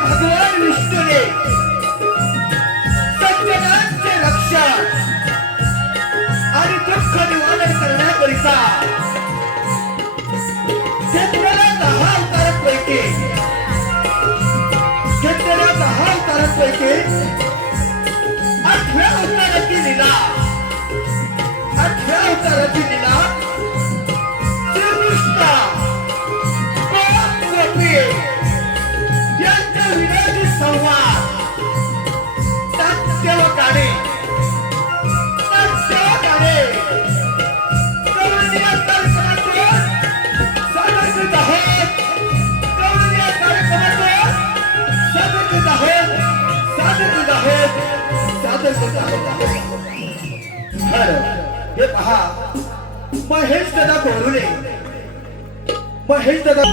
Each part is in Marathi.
भगवान विष्णूने सज्जनांचे रक्षण आणि दुःख निवारण करण्याकरिता घेतलेल्या 10 अवतारांपैकी 8व्या अवताराची लीला श्रीकृष्ण गोपी यांचा विनोदी संवाद नाट्यवकाने गौरवनीय कार्यक्रमातून सादर करीत आहोत. हे पहा, महेश दादा बोरुले, महेश दादा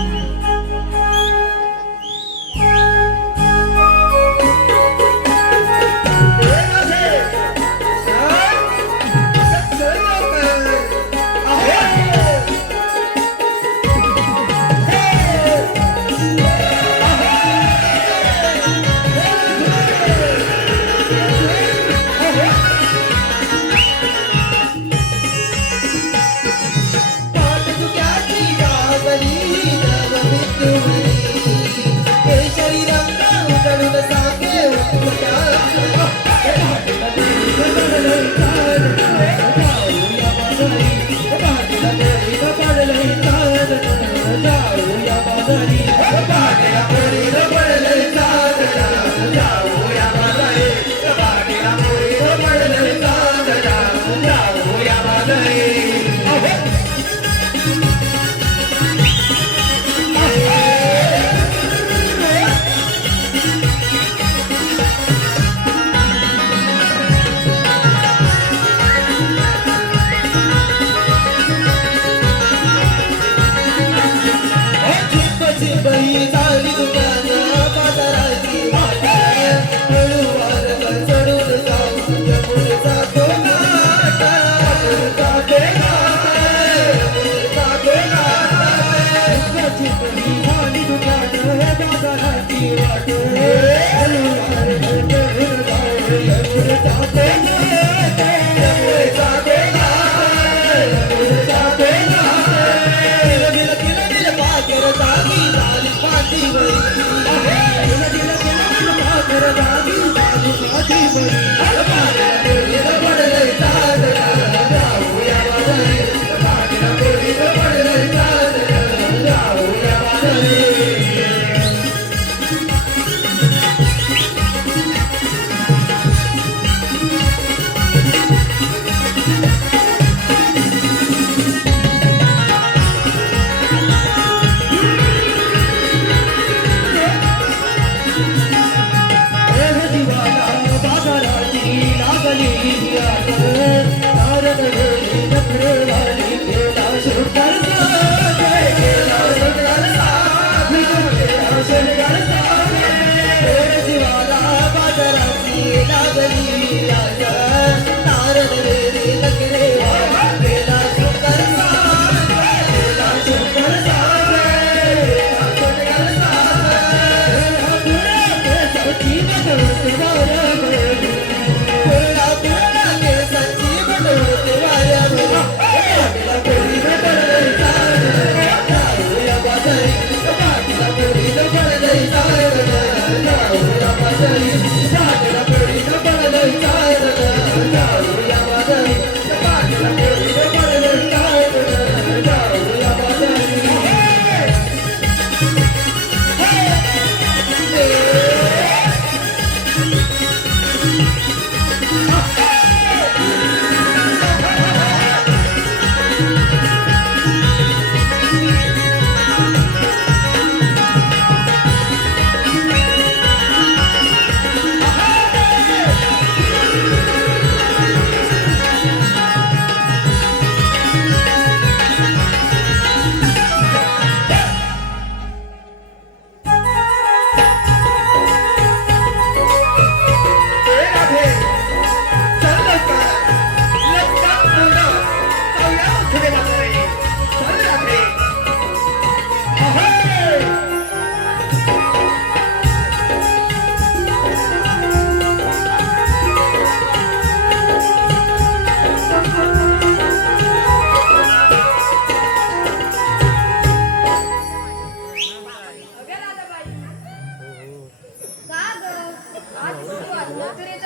Sanji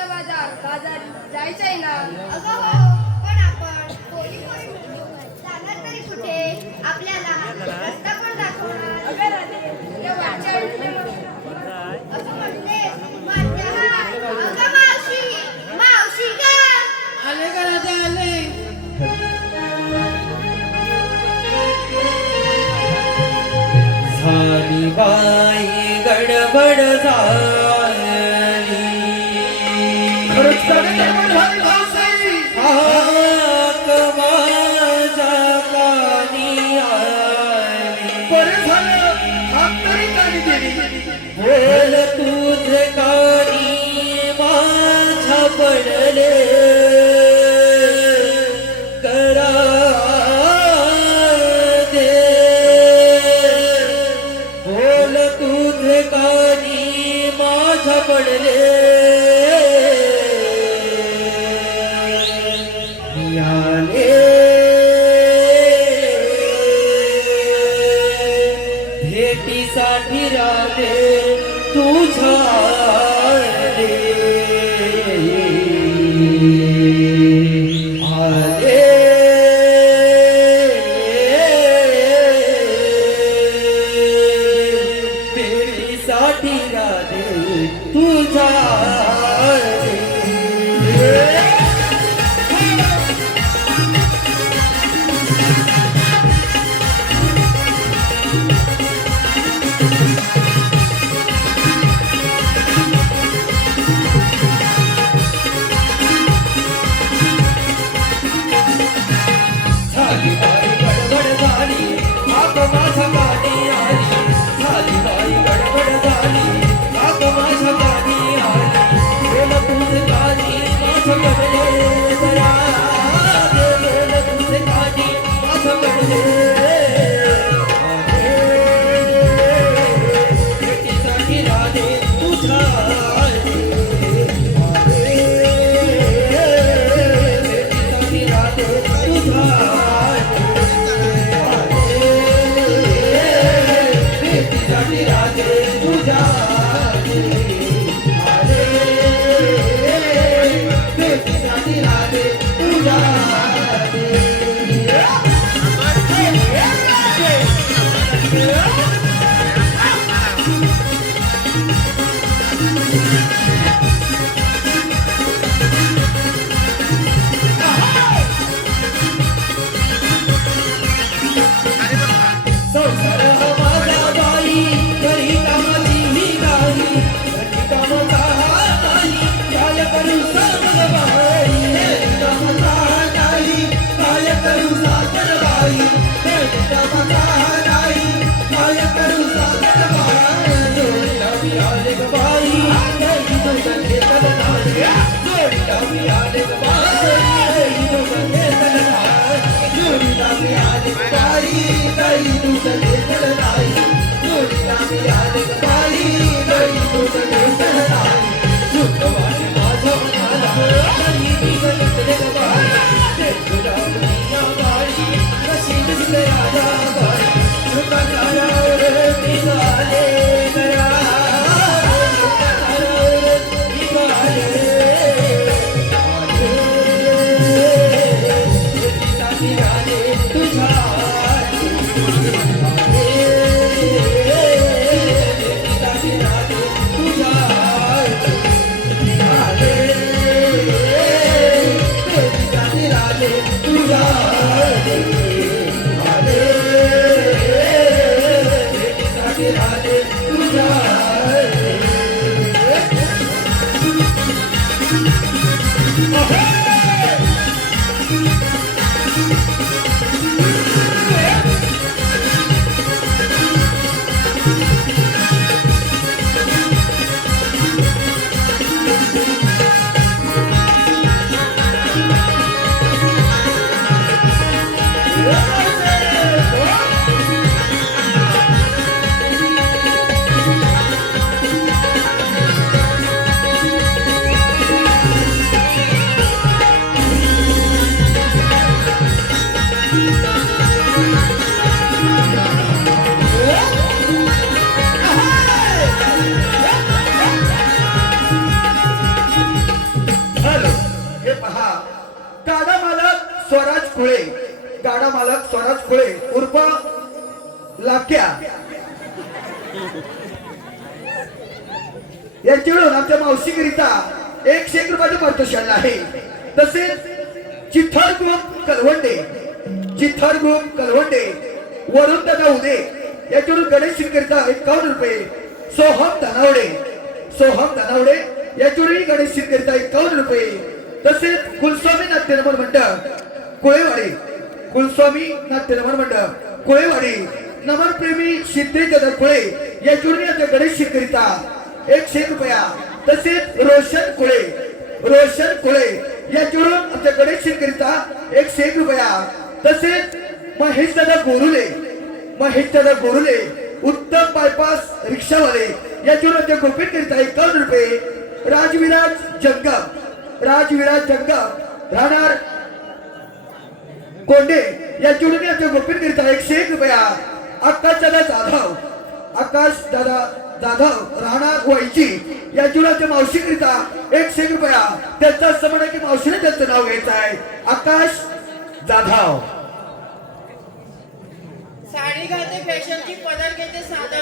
आणायचा बाजार जायचंय ना. अगं हो, पण आपण पोरी जाणार तरी कुठे? आपल्याला रस्ता पण दाखवणार. अगं राधे, त्या वरच्या असं म्हणते माझ्या अगं मावशी, मावशी गं. आले का राधे आले. झाली बाई गडबड झाली खरंच गडबड झाली भाऊसाई. हाक माझ्या कानी आली बरं झालं हात तरी कानी दिली. बोल तुझे कानी माझ्या पडले करा दे बोल तुझे कानी माझ्या पडले मिळाले भेटीसाठी राहिले तुझ्या आले भेटीसाठी राहिले तुझ्या आले झाली बाई गडबड झाली हाक माझ्या कानी आली झाली बाई गडबड झाली हाक माझ्या कानी आली बोल तुझे कानी माझ्या पडले जरा बोल तुझे कानी माझ्या पडले भेटीसाठी राधे तुझ्या भेटीसाठी राधे तुझ्या भेटीसाठी राधे तुझ्या भेटीसाठी राधे तुझ्या संसार हा माझा बाई घरी कामाची ही गाई घरी कामाचा हा नाही काय करू सांग बाई घरी कामाचा हा नाही काय करू सांग बाई घरी कामाचा हा नाही काय करू सांग बाई जोडीला मी आले ग बाई काही दोघं घेतल नाही जोडीला मी आले ग बाई दोघं घेतल नाही जोडीला मी आले ग बाई काही तुझं घेतल नाही जोडीला मी आले ग बाई काही तुझं घेतल नाही शुक्रवारी माझ्या मनाला गाडा मालक स्वराज खुळे, गाडा मालक स्वराज खुळे उर्फ लाक्या यांच्याकडून आमच्या मावशीकरिता 101 रुपयाचं पारितोषिक आहे. तसेच चिथर ग्रुप कलवंडे, चिथर ग्रुप कलवंडे वरुण दादा उदे याच्याकडून गणेश करिता 51 रुपये. सोहम धनावडे, सोहम धनावडे याच्याकडून गणेश करिता 51 रुपये. तसेच कुलस्वामी नाट्यनमन मंडळ कोळेवाडी, कुलस्वामी नाट्यनमन मंडळ कोळेवाडी नमन प्रेमी सिद्धेश दादा कोळे याच्याकडून आमच्या गणेश करिता 101 रुपया. तसेच रोशन कोळे, रोशन कोळे याच्याकडून आमच्या गणेश करिता 101 रुपया. तसेच महेश दादा गोरुले, महेश दादा गोरुले उत्तम बायपास रिक्षावाले याच्याकडून आमच्या गोपीत करिता 51 रुपये. राजविराज जंगम, राजविराज जंगम राहणार कोंडे याच्याकडून आमच्या गोपीत करिता 101 रुपया. आकाश दादा जाधव, आकाश दादा जाधव राहणार वाईची याच्याकडून आमच्या मावशीकरिता 101 रुपया. त्यांचा असं म्हणा की मावशीने त्यांचं नाव घ्यायचं आहे. आकाश जाधव. साडी घालते फॅशनची पदर घेते साधा,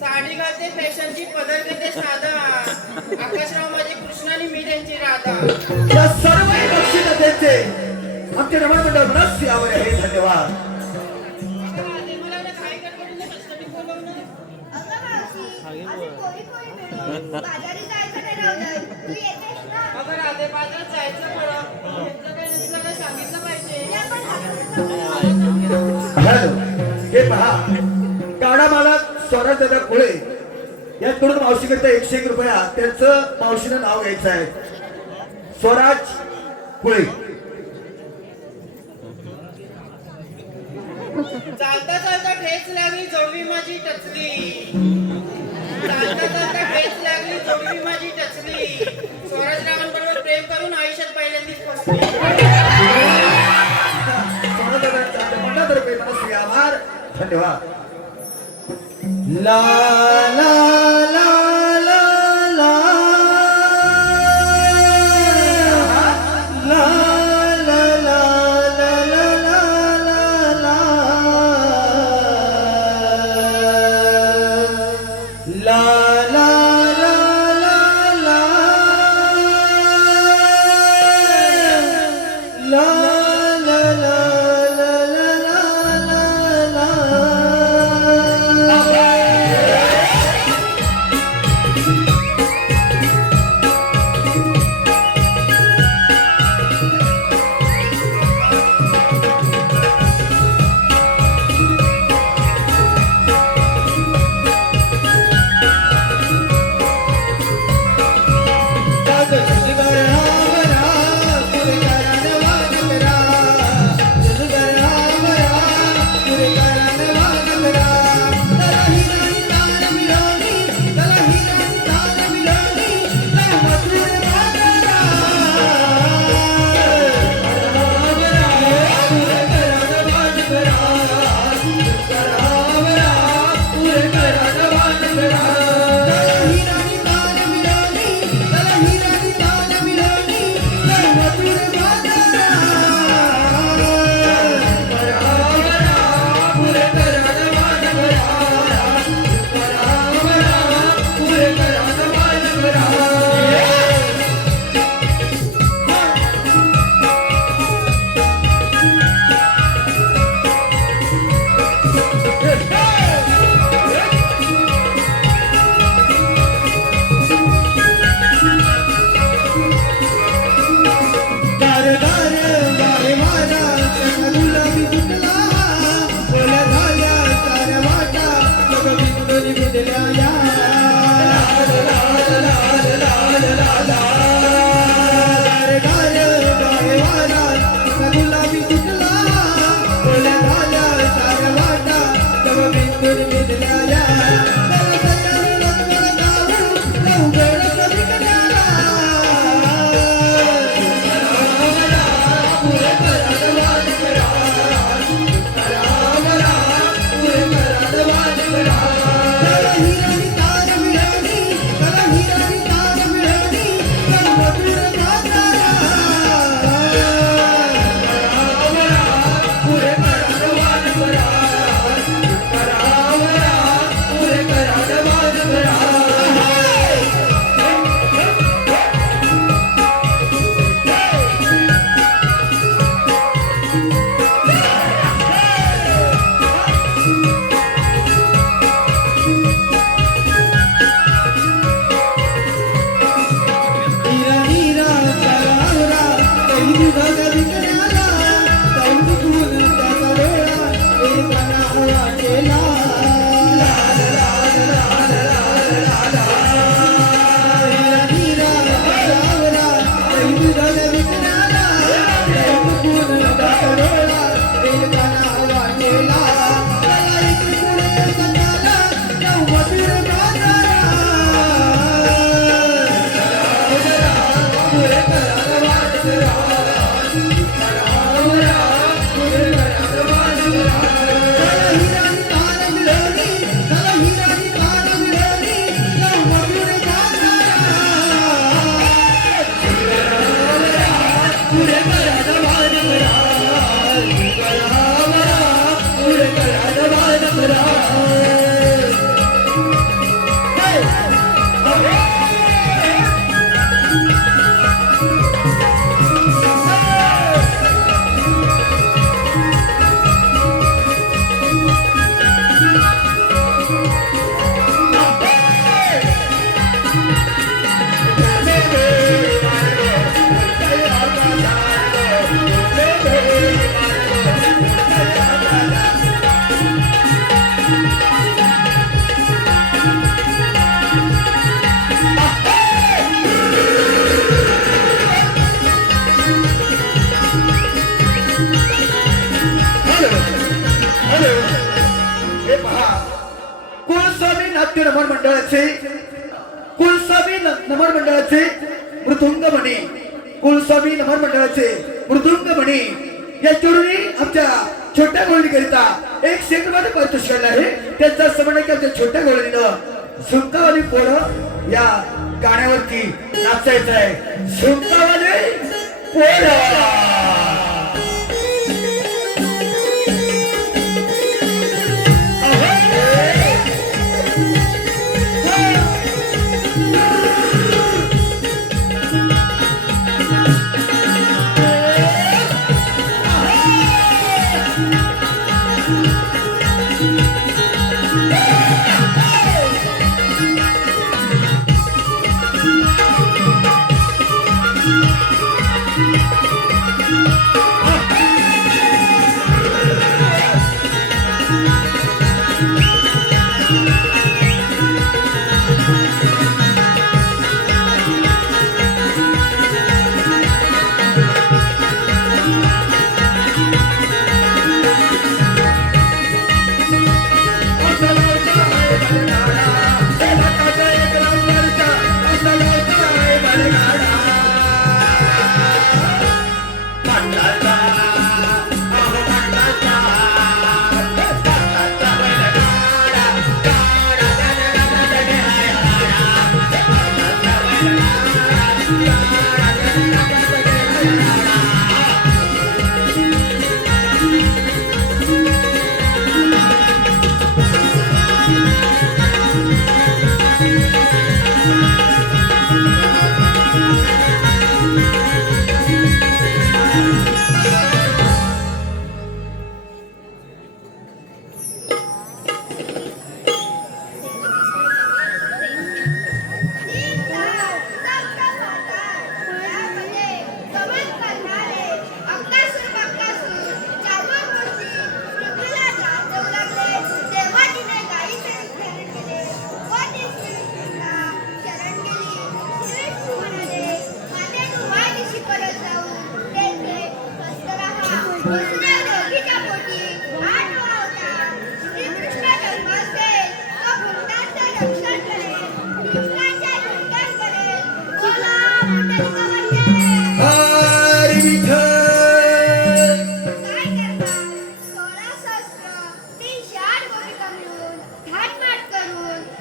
साडी घालते फॅशनची पदर घेते साधा. आकाशराव माझे कृष्ण आणि मी त्यांची राधा. या सर्व बक्षीस द्यायचे आमचे रमण मंडळ मनस यावर आहे. धन्यवाद. मला एवढं घाई गडबडीने कशासाठी बोलवलं? अगं मावशी, आम्ही कोळी कोळी मिळून बाजारी जायचं ठरवलंय. तू येतेस ना? अगं राधे बाजारात जायचं बरं. तुमचं काही नसलं काय सांगितलं पाहिजे. या पण आपण हॅलो, हे पहा गाडा मालक स्वराज दादा कोळे याकडून मावशीकरिता 101 रुपया. त्यांचं मावशीनं नाव घ्यायचं आहे. स्वराज कोळे. चालता चालता ठेच लागली जोडवी माझी टचली, चालता चालता ठेच लागली जोडवी माझी टचली. स्वराज रावांबरोबर प्रेम करून आयुष्यात पहिल्यांदाच फसली. स्वराज दादांचा मंडळातर्फे मनस्वी आभार. धन्यवाद. ला ला ला ला ला ला ला ला ला ला ला पुरे करा वाट करा रामरा पुरे करा वाट करा चला हिरानी तार मिळवली चला हिरानी तार मिळवली पुरे करा वाट करा पुरे करा वाट करा हॅलो हे पहा कुलस्वामी नाट्य नमन मंडळाचे कुलस्वामी नमन मंडळाचे मृदुंगमणी कुलस्वामी नमन मंडळाचे मृदुंगमणी या तरुणी आमच्या छोट्या गोळणीकरिता 100 रुपये पारितोषिक आहे. त्यांचा समन्वय आमच्या छोट्या गोळणीनं झुंकावाली पोरं या गाण्यावरती नाचायचं आहे. झुंकावाली पोरं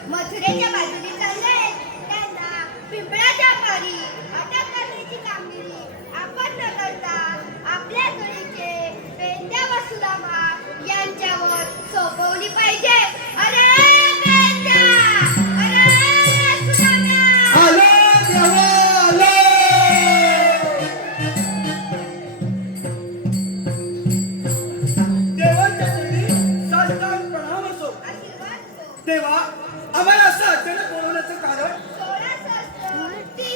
मथुरेच्या बाजूने चालले त्यांना पिंपळाच्या पारी अटक करण्याची कामगिरी आपण न करता आपल्या जोडीचे पेंड्या वसुदामा यांच्यावर सोपवली पाहिजे. अरे पेंड्या, अरे सुदाम्या. आलो देवा आलो. देवाच्या चरणी साष्टांग प्रणाम असो. आशीर्वाद असो. देवा आम्हाला असं अचानक बोलवण्याचं कारण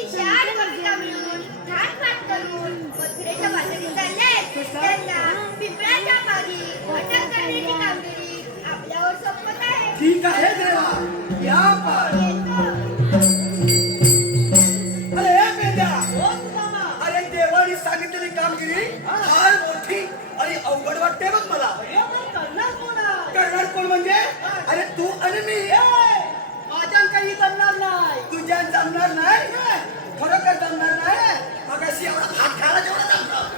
16 कविता मिळून ठाणमाट करून मथुरेच्या बाजूने चालले त्यांना पिंपळाच्या मागे अटक करण्याची कामगिरी आपल्यावर सोपवत आहे. ठीक आहे देवा या पण अरे पेंड्या अरे देवाने सांगितलेली कामगिरी फार मोठी आणि अवघड वाटते बघ मला. करणार कोण म्हणजे अरे तू आणि मी. माझ्या काही जमणार नाही. तुझ्या जमणार नाही खरोखर जमणार नाही.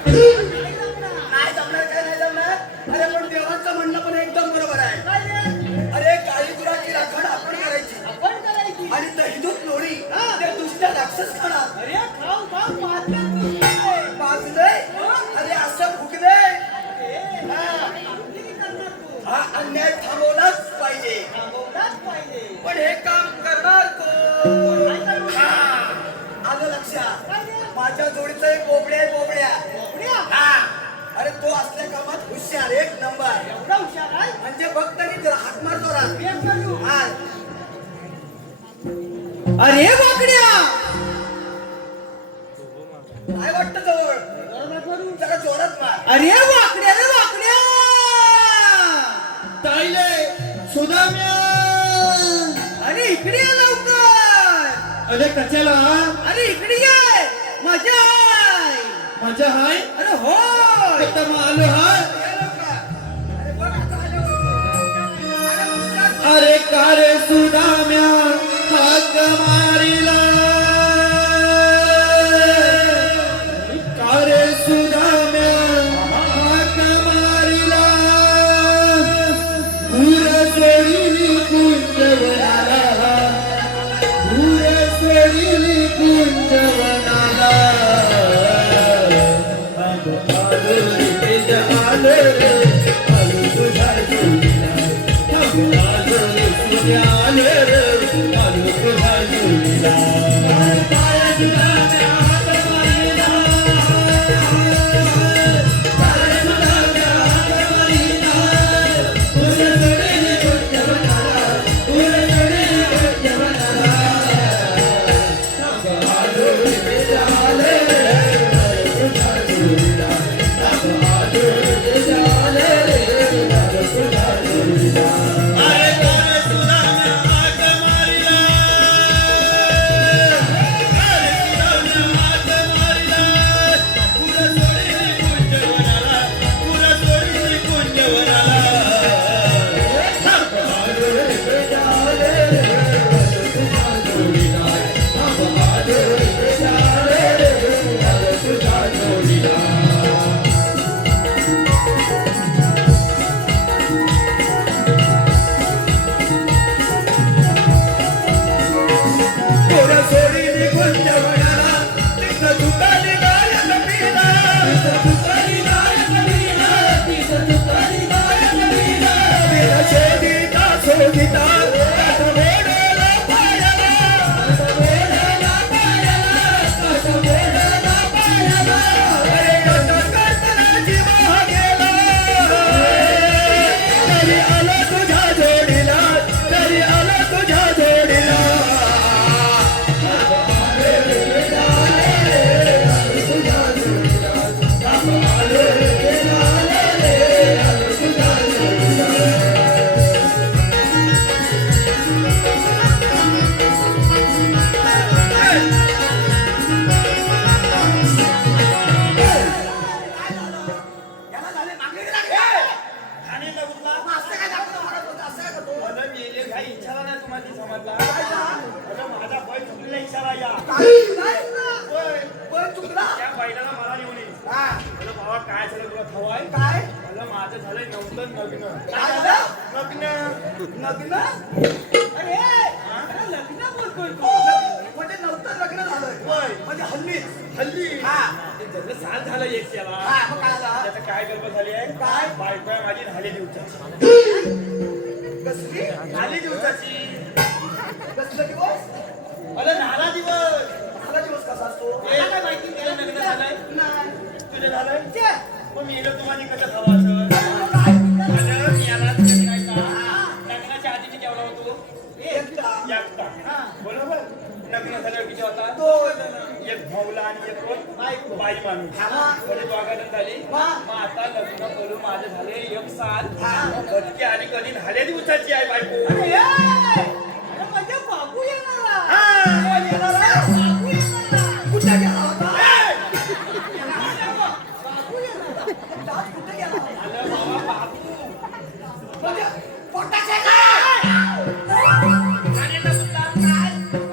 नाही जमणार काय नाही जमणार. अरे पण देवाचं म्हणणं पण एकदम बरोबर आहे. अरे काळी गुराची राखण आपण करायची आपण करायची. आणि दहीदूत लोणी ते दुसऱ्या राक्षस खाणार. अरे खाऊ खाऊ मारलं पाजलंय अरे असं फुकलंय. करणार तू. हा अन्याय थांबवलाच पाहिजे. थांबवलाच पाहिजे. पण हे काम करणार कोण? हा, आलं लक्षात. माझ्या जोडीचं एक बोबड्या आहे, बोबड्या. बोबड्या? हा, अरे तो असल्या कामात हुशार एक नंबर. एवढा हुशार आहे? म्हणजे बघ तरी जरा हात मार जोरात. प्रेम करू. हा, अरे वाकड्या काय वाटतं जवळ? बरोबर करू. जरा जोरात मार. अरे वाकड्या रे वाकड्या ताईले सुदाम्या अरे इकडे ये लवकर. अरे कशाला अरे इकडे ये. मजा आहे. मजा हाय अरे होय. आता मग आलो हाय. अरे बघ आता आलं. अरे हुशार. अरे का रे सुदाम्या हाक मारिला का रे सुदाम्या हाक मारिला पूर सोडीली कुंजवनाला पूर सोडीली कुंजवनाला आलो रे तेज आलो रे आलो तुझ्या जोडीला आलो रे तुझ्या आलो रे आलो तुझ्या जोडीला काय सुदाम्या हाक मारिला काय सुदाम्या हाक मारिला पूर सोडीली कुंजवनाला पूर सोडीली कुंजवनाला आलो रे तेज आलो रे आलो तुझ्या जोडीला आलो रे तेज आलो रे आलो तुझ्या जोडीला अरे काय सुदाम्या हाक मारिला अरे सुदाम्या हाक मारिला पूर सोडीली कुंजवनाला पूर सोडीली कुंजवनाला आलो रे तेज आलो रे आलो तुझ्या जोडीला आलो रे तेज आलो रे आलो तुझ्या जोडीला पोरं सोडीली कुंजवनाला, तिथं झुकाली गाय कबीरा. तिला शोधिता शोधिता काठ मोडला पायाला. अरे काटा काटला जीवा गेला. तरी आला तुझ्या जोडीला, तरी आला तुझ्या जोडीला. याला झाले मागे लागले. आणि लग्न असं काय दाखवतो म्हणत होता, असं काय करतो? मला मेले काही इच्छा नाही तुम्हाला समजला अरे माझा बैल चुकलेला इशारा या काय? बैल चुकला? त्या बैलाला मला घेऊन ये हा, मला बाबा काय झालं तुला हवाय काय? मला माझं झालंय नव्हतं लग्न काय झालं? लग्न लग्न? अरे, अरे लग्न बोलतोय तू. म्हणजे नव्हतं लग्न झालंय. होय. म्हणजे हल्लीच. हल्ली हा. ते जसं साल झालं एक त्याला हा, मग काय झालं? त्याचं काय गडबड झाली आहे काय? बायको आहे माझी झाली दिवसाची कसली? झाली दिवसाची कसलं दिवस? अरे नाला दिवस मला दिवस कसा असतो? मला काय माहिती त्याला लग्न झालंय नाही. तुझं झालंय ते, मग मेलं तुम्हाला कसं हवं असं काय? अरे मी याला कधी नाही का लग्नाच्या आधी मी जेवढा होतो एकटा. एकटा बरोबर लग्न झाल्यावर किती होता दोन. एक भाऊला आणि एक कोण बाई माणूस हा. म्हणजे दोघांना झाली हा. मग आता लग्न करून माझे झाले एक साल हा. बटकी आणि कधी झाल्या दिवसाची आहे बायको अरे अरे म्हणजे बाबू येणार. हा. कोण येणार आहे? बाबू येणार. कुठे गेला होता? बाबू येणार. दात कुठे गेला होता? आलं बाबा बापू म्हणजे पोटाचे काय? आणि आता तुला काय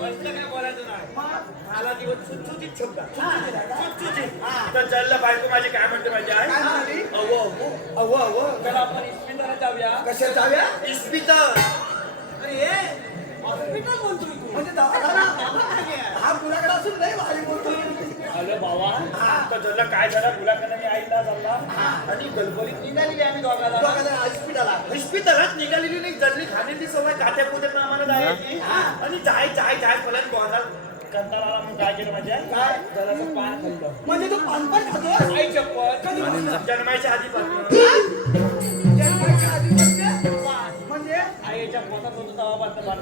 असलं काय बोलायचं नाही मग मला दिवस सुटसुटीत शब्द चुचुची. तर जल्ल बायको माझी काय म्हणते माझी आहे काय म्हणाली? अव त्याला आपण इस्पितळात जाऊया. कशा जाव्या इस्पितळ. अरे हॉस्पिटल म्हणतोय तू म्हणजे दवाखाना हा गुन्हागार असून नाही भारी बोलतो अरे बाबा तर जल्ल काय झालं मुलाकडे आईला चालला आणि गलबलीत निघालेली आम्ही दोघाला हॉस्पिटलला इस्पितळात निघालेली नाही जल्ली खाण्याची सवय काट्या कुठे आम्हाला जायची आणि जाय पर्यंत बोलायला कंटाळा आला. मग काय केलं माझ्या काय? जरासं पान खाल्लं. म्हणजे तू पानपान खातो आई चप्पल जन्मायच्या आधीपासून जन्माच्या आधीपासून? म्हणजे आईच्या पोटात होतो तेव्हा पान खातो.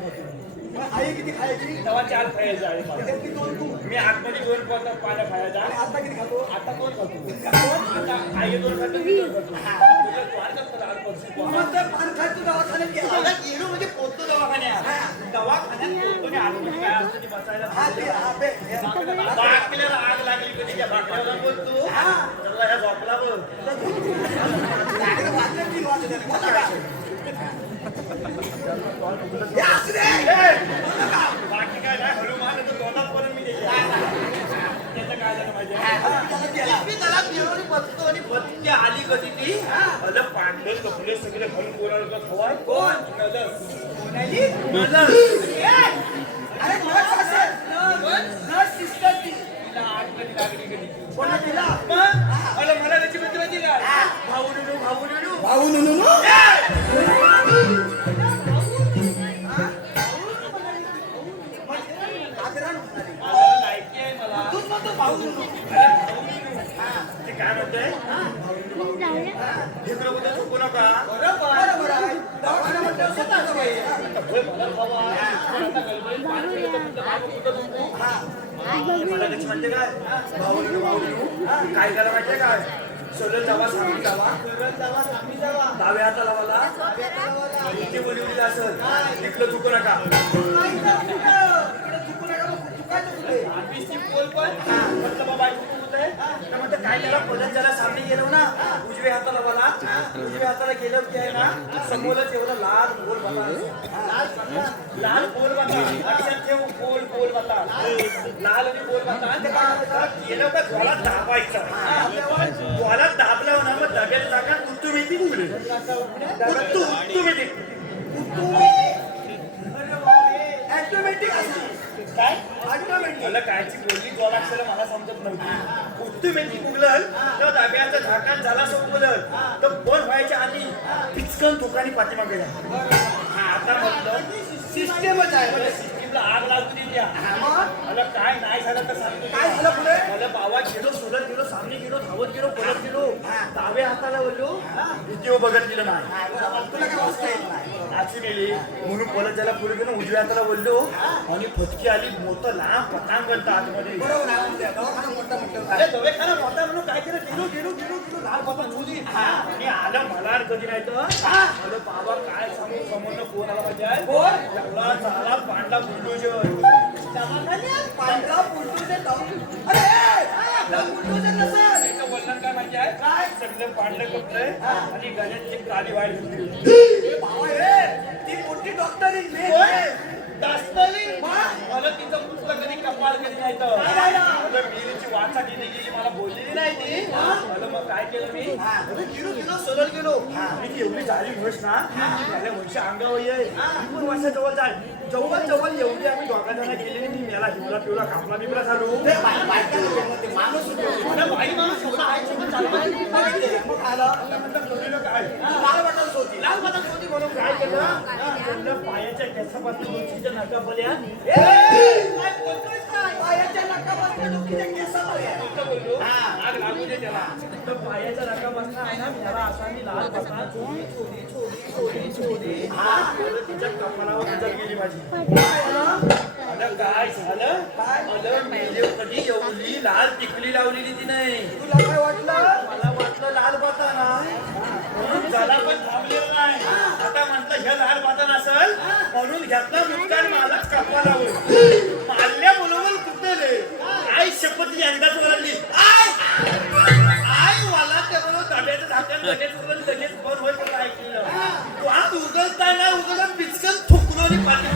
मग आई किती खायची तेव्हा 4 खायचं आहे पान. किती दोन तू मी आतमध्ये 2 पोटात पानं खायचा. आणि आता किती खातो आता 2 खातो. कोण? आता आई 2 खातो मी 2 खातो. तुझं पान करतो लाल पक्षी तू पान. म्हणतोय पान खाय तू दवाखान्यात गेला गेलो म्हणजे पोचतो दवाखान्यात. दवाखान्यात पोचतो आणि आलो म्हणजे काय असतं ते बसायला हा ते हा बे हे. बाटलीला आग लागली कधी त्या बाटल्याला बोलतो त्याला ह्या झोपला बघ. लागलं वाजलं 3 वाजले त्याला. बोला का? हे असू दे. बाकी काय नाही हळू मारलं तर तोंडात पर्यंत मी त्याचं काय झालं माझ्या त्याला गेला. मी त्याला पिळवणी बसतो आणि बसती आली कधी ती अलं पांढरे कपडे सगळे घालून कोणाला खवाय कोण? कोणाली? अरे मला काय असेल? नर्स सिस्टर ती. आतमध्ये लागली कधी कोणा तिला? मग अलं मला त्याची मित्र ती का भाऊ नुनू भाऊ नुनू. आदरान म्हणाली. अलं लायकी आहे मला तूच म्हणतो भाऊ नुनू. ते काय म्हणतोय इकडं कुठं चुकू नका बरोबर आहे. दवाखाना म्हटल्यावर स्वतःच बाई. होय, मला हवा. आता गलबलीत पाणी पिलं तर म्हटलं बाबा कुठं चुकू? मला त्याची म्हणते काय भाऊ काय झालं माहितीये काय सोडून जावा सांगून जावा डाव्या हाताला मला इथे बोलवली असं इकडं चुकू नका इकडे चुकू नका मग चुकायचं कुठे? आम्ही ती बोल पण म्हटलं बाबा ऐकू होतंय तर म्हणतं काय त्याला पलट ज्याला सामने गेलो ना उजव्या हाताला मला उजव्या हाताला गेलो की आहे ना समोरच एवढं लाल गोल बता लाल गोल बता लक्षात ठेव गोल बता लाल आणि गोल बता आणि ते काय करायचं गेलं का ज्वाला दाबायचं ज्वाला दाबला ना मग डब्यात टाका उत्तू मेथी उघडे उत्तू मेथी ऑटोमॅटिक असते. काय ऑटोमॅटिक. मला कायची बोलली ज्वाला अक्षर मला समजत नव्हती उत्तू मेथी उगलल तर डब्याचं झाकण झाला असं उगलल तर बंद व्हायच्या आधी पिचकन दुकानी पाठीमागे गेला आता म्हटलं सिस्टेमच आहे. मला सिस्टीमला आग लागू दे द्या मला काय नाही झालं तर सांगतो काय झालं पुढे? मला बाबा गेलो सोडत गेलो सामने गेलो धावत गेलो पळत गेलो डाव्या हाताला बोललो व्हिडिओ बघत गेलो नाही तुला काय वाचता येत नाही. नाची गेली म्हणून परत त्याला पुढे गेलो उजव्या हाताला बोललो आणि फटकी आली मोठं लांब पटांगण आतमध्ये बरोबर आहे. म्हणजे दवाखाना मोठा म्हटलं अरे दवाखाना मोठा म्हणून काय केलं गेलो लाल पतंग उडी आणि आलं मला कधी नाही तर आलं बाबा काय सांगू समोरनं फोन आला पाहिजे कोण? एवढा झाला पांडला बुलडोजर दवाखान्यात पांढरा बुलडोजर लावून. अरे बुलडोजर नसेल. त्याचं वर्णन काय माहिती आहे काय? सगळं पांढरे कपडे आणि गळ्यात एक काळी वाईट होती ए बाबा हे ती मोठी डॉक्टरी मला तिचं पुस्तक कधी कपाळ कधी नाही तर मला मिरीची वाचा गेली मला बोललेली नाही ती मला मग काय केलं मी गेलो सरळ गेलो आणि ती एवढी झाली म्हश ना त्याला म्हशी अंगावर ये मी पण वाशा जवळ जाय जवळ एवढी आम्ही दोघा जण गेले मी मेला हिवला पिवला कापला बिपला झालो माणूस मला बाई माणूस एवढा आहे सोबत चालला मग आलं. काय लाल बटन होती. लाल पतंग होती म्हणून काय केलं त्यांना पायाच्या केसापासून दोनशीच्या नकापर्यंत काय बोलतोयस काय? पायाच्या नखापासून डोकीच्या केसापर्यंत. बोललो आग लागू दे त्याला तर पायाच्या नकापासून आहे ना त्याला असा मी लाल पता छोडी तिच्या कपाळावर नजर गेली माझी अरे काय झालं अरे मेले कधी एवढी लाल टिकली लावलेली ती नाही तुला काय वाटलं? मला वाटलं लाल बाता म्हणून झाला पण थांबलेला नाही आता म्हटलं हे लाल बाता असेल म्हणून घेतला मुक्कान मालच कापवा लावून मारल्या बोलवल कुठे रे आई शपथ एकदाच वरली आई वाला त्याबरोबर डब्याचं झाकण लगेच उघडलं लगेच बंद होईल पण ऐकलं तो आज उघडता ना उघडलं पिचकन थुकलो आणि पाठी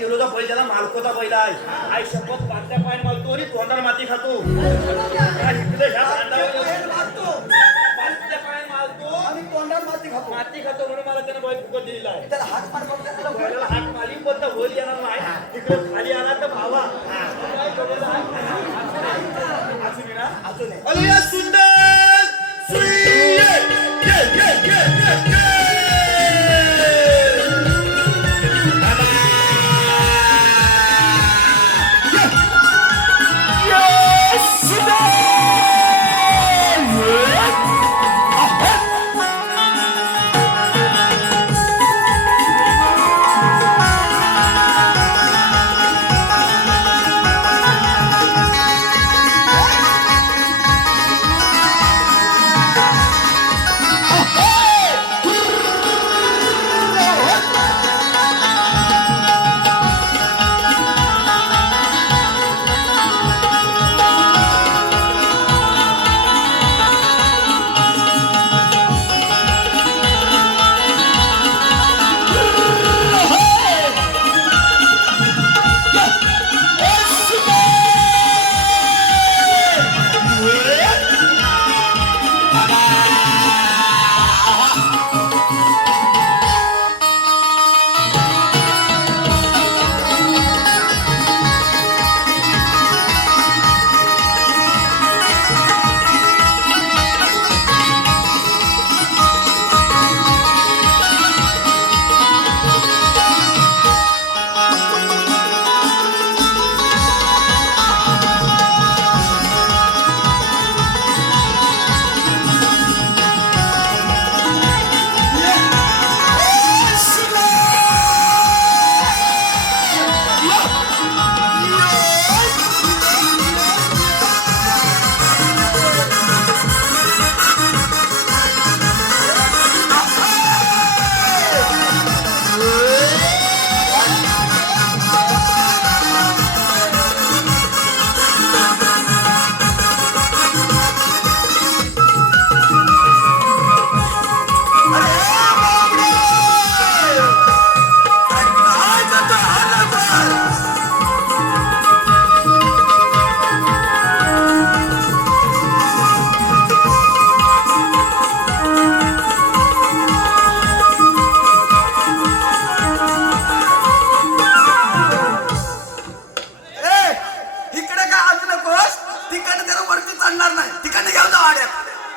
हिरोचा बैल त्याला मालकोचा बैल आहे आई शपथ पात्या पाय मारतो आणि तोंडाला माती खातो इकडे ह्या पात्या पाय मारतो आणि तोंडात माती खातो. माती खातो म्हणून मला त्याने बैल फुकट दिलेला आहे त्याला हात पाड करून त्याला बैलाला हात माली पण तर वर येणार नाही तिकडे खाली आला तर भावा काय करेल हा? अजून आहे ना अजून आहे. अलिया सुंदर सुये ये ये ये ये ये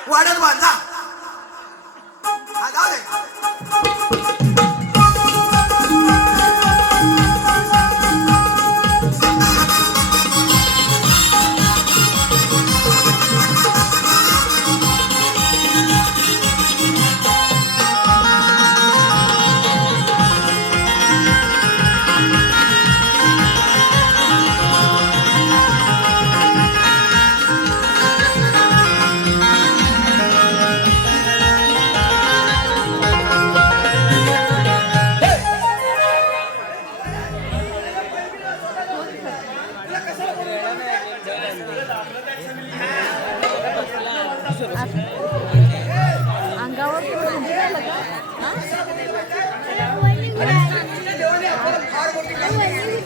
वाड्यात बांधा हा जाऊ दे अंगावर पूर्ण झालं का? देवाने आपल्याला फार मोठी कामं केली.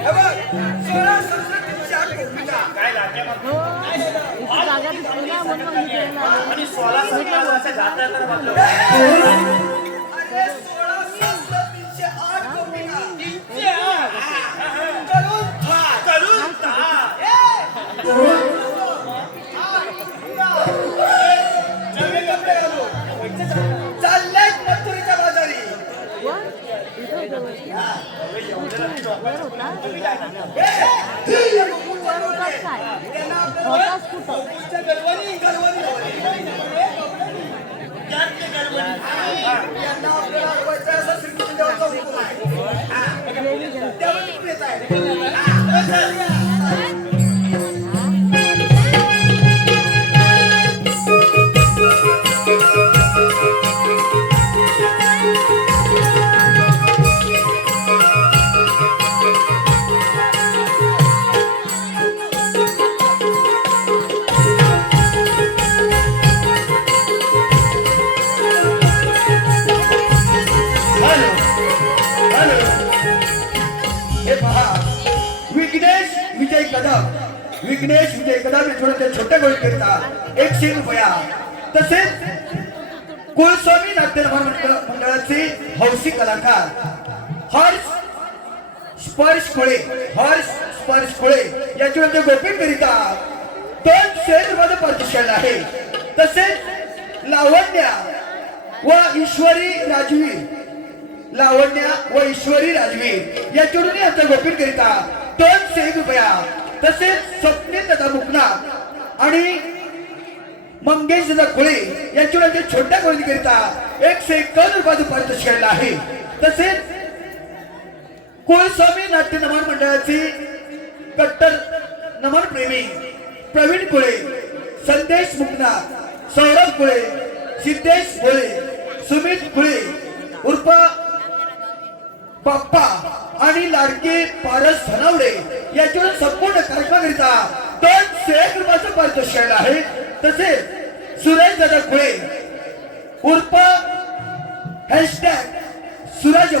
हे बघ, 16 संस्कृतीची आठ भूमिका. काय लागते मग हो इथे जागा दिसली ना म्हणून मग इथे आलो. आणि 16 संस्कृतीच्या जाता येताना म्हटलं अरे 16 संस्कृतीची आठ भूमिका. करून था नवीन कपडे घालू. चाललेत मथुरेच्या बाजारी. वर? इथं जवळची? वर होता? वर होताच काय? होताच कुठं? यांना आपल्याला अडवायचं आहे असं श्रीकृष्ण देवाचा हुकूम आहे. त्यामुळे तुम्ही येत आहे. प्रथम विघ्नेश विजय कदम यांच्या छोट्या गोळीकरिता 100 रुपया तसेच कुलस्वामी नाट्य मंडळाचे हौसी कलाकार हर्ष स्पर्श खोळे याच्या गोपीन करिता 200 रुपये पारितोषिक आहे तसेच लावण्या व ईश्वरी राजवीर याच्यावरून यांचा गोपीन करिता 200 रुपया तसेच स्वप्नील दादा मुकना आणि मंगेश दादा खोळे यांच्या छोट्या गोळी करिता 151 रुपये पारितोषिक आहे तसेच कुलस्वामी नाट्य नमन मंडळाचे कट्टर नमन प्रेमी प्रवीण कुळे संदेश मुकना सौरभ कुळे सिद्धेश कुळे सुमित कुळे उर्फ बाप्पा आणि लाडके पारस धनावडे याच्यावर संपूर्ण कार्यक्रमाकरिता 200 रुपयाचं पारितोषिक आहे तसेच सुरेश दादा कुळे उर्फ सुरेश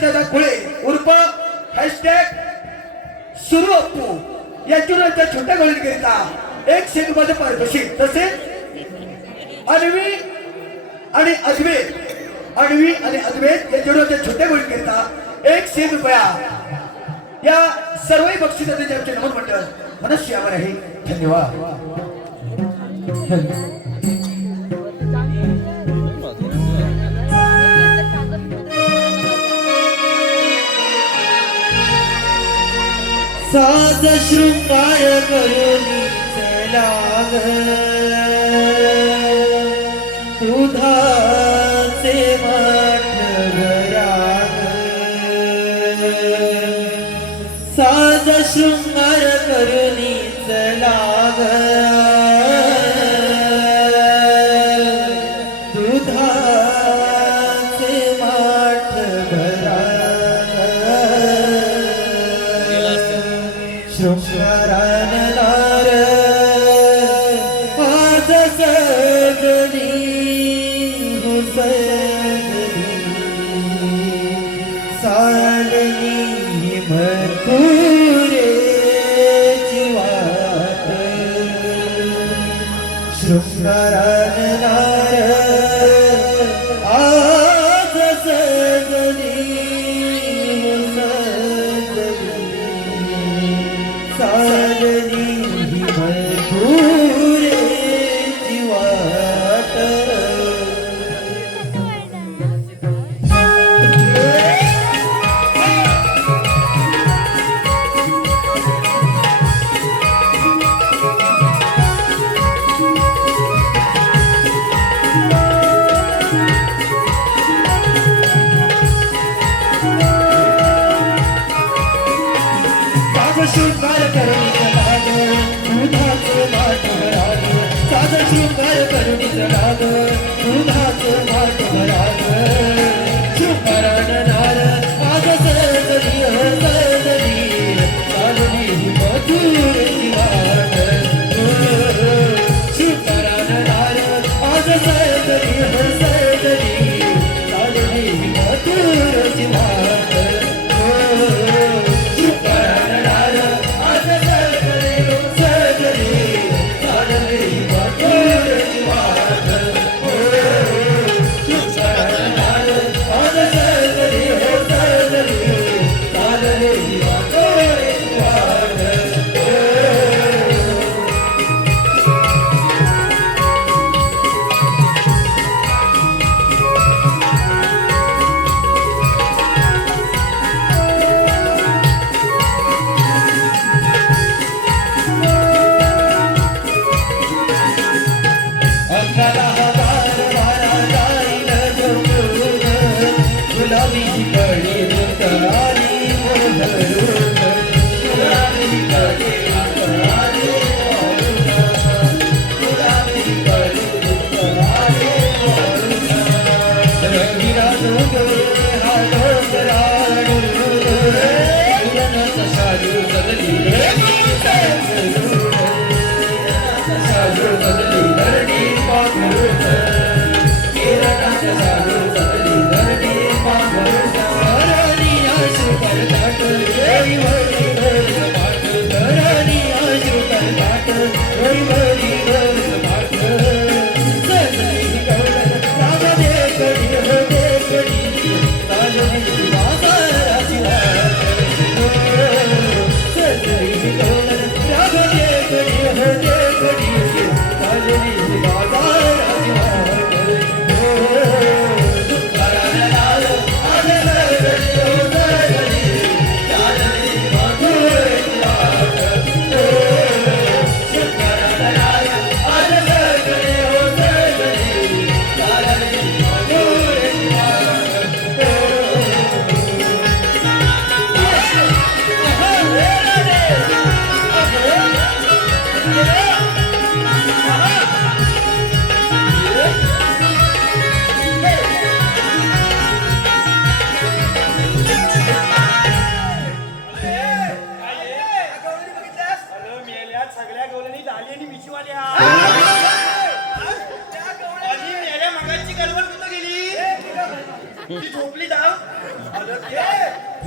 दादा खुळे उर्फ सुरू अप्पू याच्यावर त्या छोट्या गोळीकरिता 100 रुपयाचं पारितोषिक तसेच अन्वी आणि अद्वैत याच्यावर त्या छोट्या गोळीकरिता 100 रुपया या सर्व बक्षिसाचे आमचे नमन मंडळ मनस्य आभार आहे. धन्यवाद. साज शृंगार करुणी चलाग दुधाचे माठ भराग साज शृंगार करुणी चलाग दुधाचे माठ भराग शृंगाराननार आज सजनी हो सजनी सालनी मथुरे जीवात शृंगाराननार आज सजनी हो सजनी सालनी मधुरे जीवात शृंगार करुणी चलाग दुधाचं माठ भराग साज शृंगार करुणी चलाग दुधाचं माठ भराग शृंगाराननार आज सजनी सजनी सालनी मधुर जीवात शृंगाराननार आज सजनी सजनी सालनी मधुर जीवात शृंगाराननार आज सजनी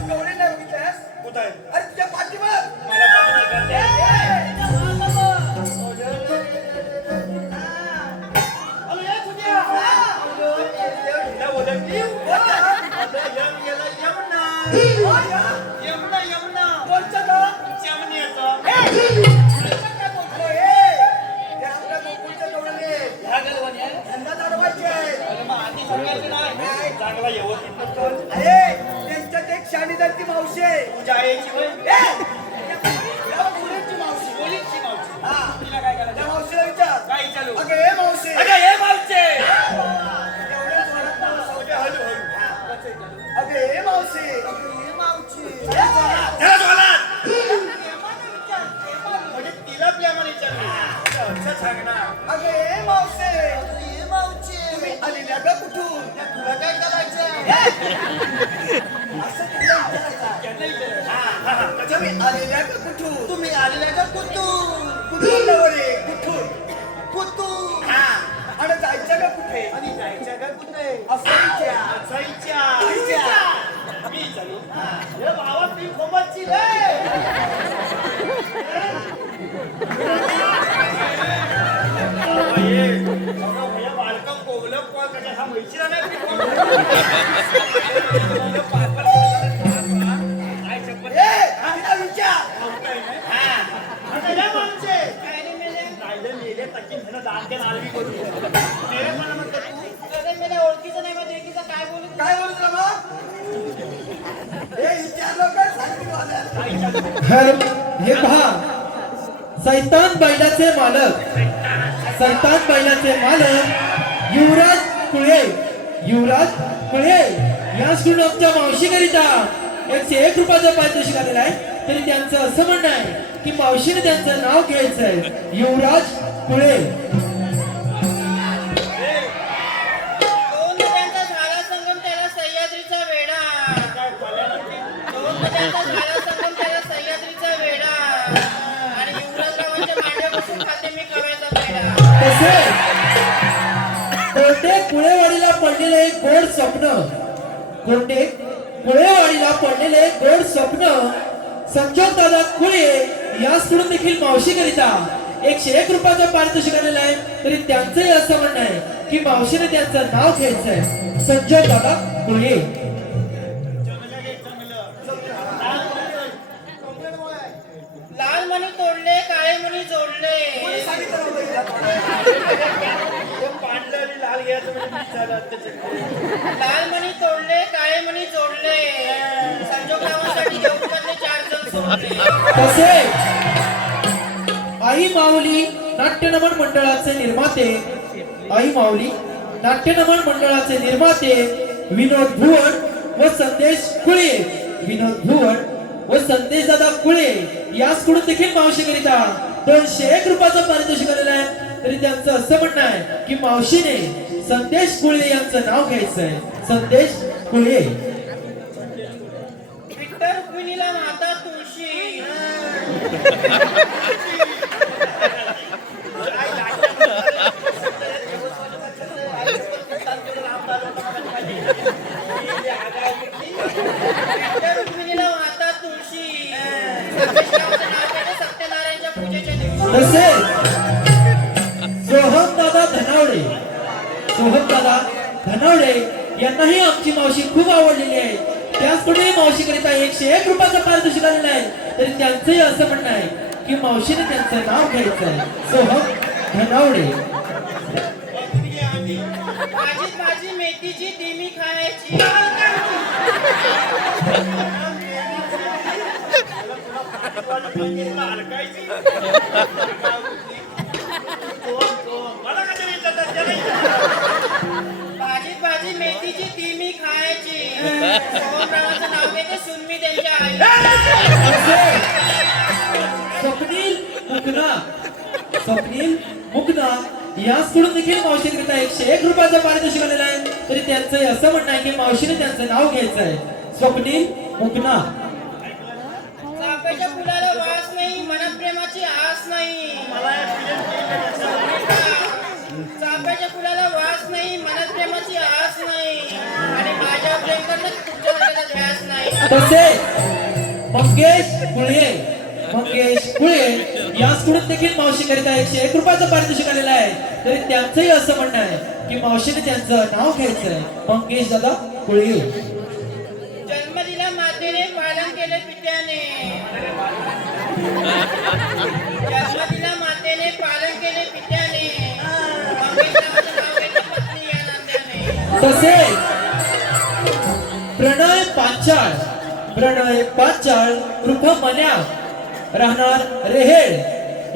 गवळी नाही बघितल्यास कुठं आहे अरे तुझ्या पाठीवर मला पाठीची करते. अरे ये तुझ्या. हिला ओळखली? यमुना यमुना कोणचं गाव? यमुनेचं. काय बोलतो हे? हे आपल्या गोकुळचं गवळण आहे. ह्या गलवानी आहे. धंदा चालवायचे आहे. अरे मग आधी सांगायचं नाही. चांगला व्यवस्थित कर. अरे त्यांच्यात एक शाणी जाती मावशी आहे. तुझ्या आईची वय. या मुलीची मावशी. मुलीची मावशी. हा. तिला काय त्या करायचं? मावशीला विचार काय चालू? अगं हे मावशी अगं हे मावशे. एवढ्या जोरात नाव सांगते. हळू हळू. कसं आहे चालू? अगं हे मावशी अगं हे मावशी त्याला जोरात. म्हणजे तिला प्रेमाने विचारलं. असं सांग ना. अगं हे मावशी तुम्ही आलेल्या का कुठून तुला काय करायचं? असं तुला विचारायचं त्यांना विचार. तुम्ही आलेल्या का कुठून तुम्ही आलेल्या का कुठून? कुठून नवरे कुठून कुठून? आणि जायचं का कुठे आणि जायचं का कुठे? असं विचार असायच्या. मी चालू. हे भावा ती खोबतची रे. बाबा ये. बाबा भैया बालका कोवलं कोण कशा हा मैत्रीला नाही ती कोण? हे पापड काय शपथ. ए तिला विचार आवताय नाही? आता या माणसे. राहिले मेले तकी म्हणून दांड्यान आलवी करू. मेरे मला म्हणतात तू. अरे मेल्या ओळखीचं नाही माझ्या एकीचं काय बोलू काय बोलत रे मग हे विचारलं का सांगितलं मला हे पहा सैतान बैलाचे मालक युवराज कुळे या स्कूल आमच्या मावशीकरिता 101 रुपयाचं पारितोषिक आलेलं आहे. तरी त्यांचं असं म्हणणं आहे की मावशीने त्यांचं नाव घ्यायचं आहे युवराज कुळे. दोन नद्यांचा झाला संगम त्याला सह्याद्रीचा वेढा. काय झालं? दोन नद्यांचा झाला संगम त्याला सह्याद्रीचा वेढा. आणि युवराजरावांच्या मांड्या बसून खाते मी कव्याचा पेढा. तसे कोंडे कुळेवाडीला पडलेलं एक गोड संजोग दादा कुळे याचकडून देखील मावशीकरिता 101 रुपयाचं पारितोषिक आलेलं आहे. तरी त्यांचंही असं म्हणणं आहे की मावशीने त्यांचं नाव घ्यायचं आहे संजोग दादा कुळे. लाल मणी तोडले काळे मणी जोडले. पांढरी लाल घ्यायचं म्हणजे मी झालं त्याच्याकडे. लाल मणी तोडले काळे मणी जोडले. संजोग नावासाठी घेऊन बदले 4 जण सोडले. तसे आई माऊली नाट्यनमन मंडळाचे निर्माते विनोद भुवन व संदेश दादा कुळे याचकडून देखील मावशीकरिता 201 रुपयाचं पारितोषिक आलेलं आहे. तरी त्यांचं असं म्हणणं आहे की मावशीने संदेश कुळे यांचं नाव घ्यायचं आहे संदेश कुळे. विठ्ठल रुक्मिणीला माता तुळशी. विठ्ठल रुक्मिणीला माता तुळशी. संदेशरावाचं नाव घेते सत्यनारायणच्या पूजेच्या दिवशी. तसे सोहम दादा धनावडे यांनाही आमची मावशी खूप आवडलेली आहे. त्याचपुढे मावशीकरिता 101 रुपयाचं पारितोषिक आलेलं आहे. तरी त्यांचंही असं म्हणणं आहे की मावशीने त्यांचं नाव घ्यायचं आहे सोहम धनावडे. भाजी मेथीची ती मी खायची. भाजी मेथीची ती मी खायची. सोहमरावांचं नाव घेते सुनमी त्यांच्या आई. स्वप्नील मुकना याचकडून देखील मावशीकरिता 101 रुपयाचं पारितोषिक आलेलं आहे. तरी त्यांचं असं म्हणणं आहे की मावशीने त्यांचं नाव घ्यायचं आहे स्वप्नील मुकना. चाफ्याच्या फुलाला वास नाही मनात प्रेमाची आस नाही. चाफ्याच्या फुलाला वास नाही मनात प्रेमाची आस नाही. आणि माझ्या इकडनं पुढच्या वर्गाला ध्यास नाही. तसे मंगेश कुळे याचकडून देखील मावशीकरिता 101 रुपयाचं पारितोषिक आलेलं आहे. तरी त्यांचंही असं म्हणणं आहे की मावशीने त्यांचं नाव घ्यायचंय. मंगेश दादा कुळे. जन्म दिला मातेने, पालन केले पित्याने. जन्म दिला मातेने, पालन केले पित्याने. मंगेश नावाचं नाव घेतलं पत्नी या नात्याने. तसे प्रणय पांचाळ रूप मन्या राहणार रेहेड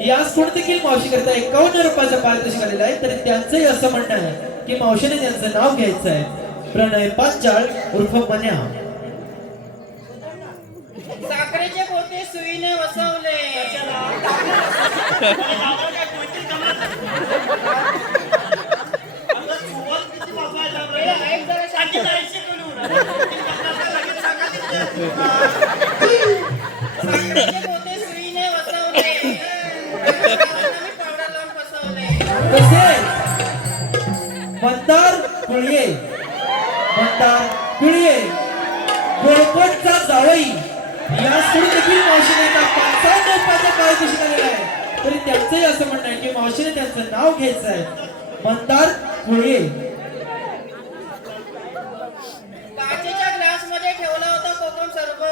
याचकडून देखील मावशी करता 51 रुपयाचं पारितोषिक आलेलं आहे. तरी त्यांचंही असं म्हणणं आहे की मावशीने त्यांचं नाव घ्यायचं आहे. प्रणय पांचाळ उर्फ मन्या. साखरेचे पोते सुईने वसवले. ऐक जरा शांत. साखरेचे पोते सुईने वसवले. मी पावडर लावून फसवले. तसे मंदार कुळये कोळपटचा जावई याचकडून देखील मावशीने 55 रुपयाचं पारितोषिक आलेलं आहे. तरी त्यांचंही असं म्हणणं आहे की मावशीने त्यांचं नाव घ्यायचं आहे. मंदार कुळये. काचेच्या ग्लास मध्ये ठेवला होता कोकम सरबत.